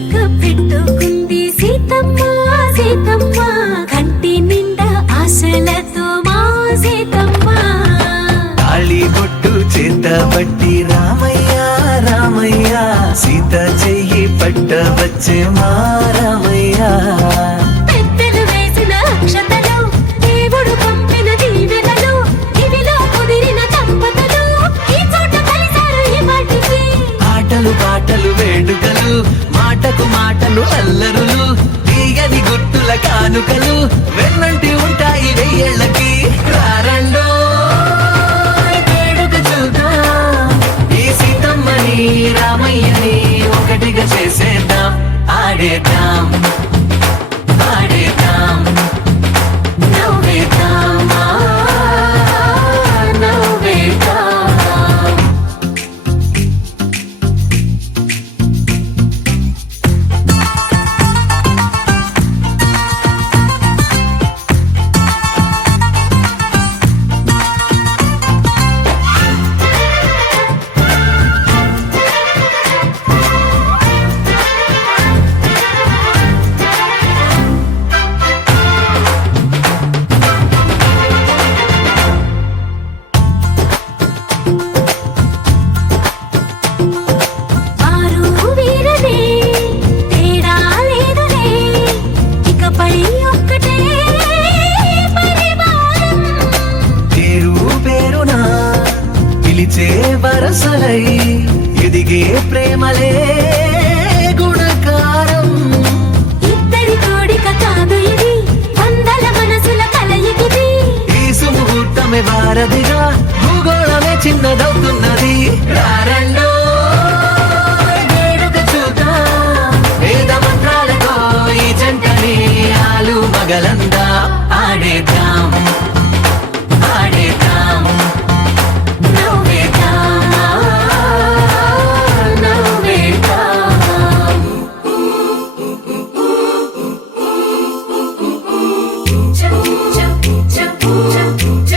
చుక్క పెట్టుకుంది సీతమ్మ సీతమ్మ కంటి నిండా ఆశలతో మా సీతమ్మ తాళి బొట్టు చేత బట్టి రామయ్య రామయ్య సీత చెయ్యి పట్ట వచ్చే మా రామయ్య పెద్దలు వేసిన అక్షతలు దేవుడు పంపిన దీవెనలు ఇవిలో కుదిరిన దంపతులు ఈ చోట కలిసారు ఈ మాటికి ఆటలు పాటలు వేడుకలు మాటకు మాటలు అల్లరులు తీయని గుర్తుల కానుకలు వెన్నంటి ఉంటాయి వెయ్యేళ్ళకి రారండో వేడుక చూద్దాం ఈ సీతమ్మని రామయ్యని ఒకటిగా చేసేద్దాం ఆడేద్దాం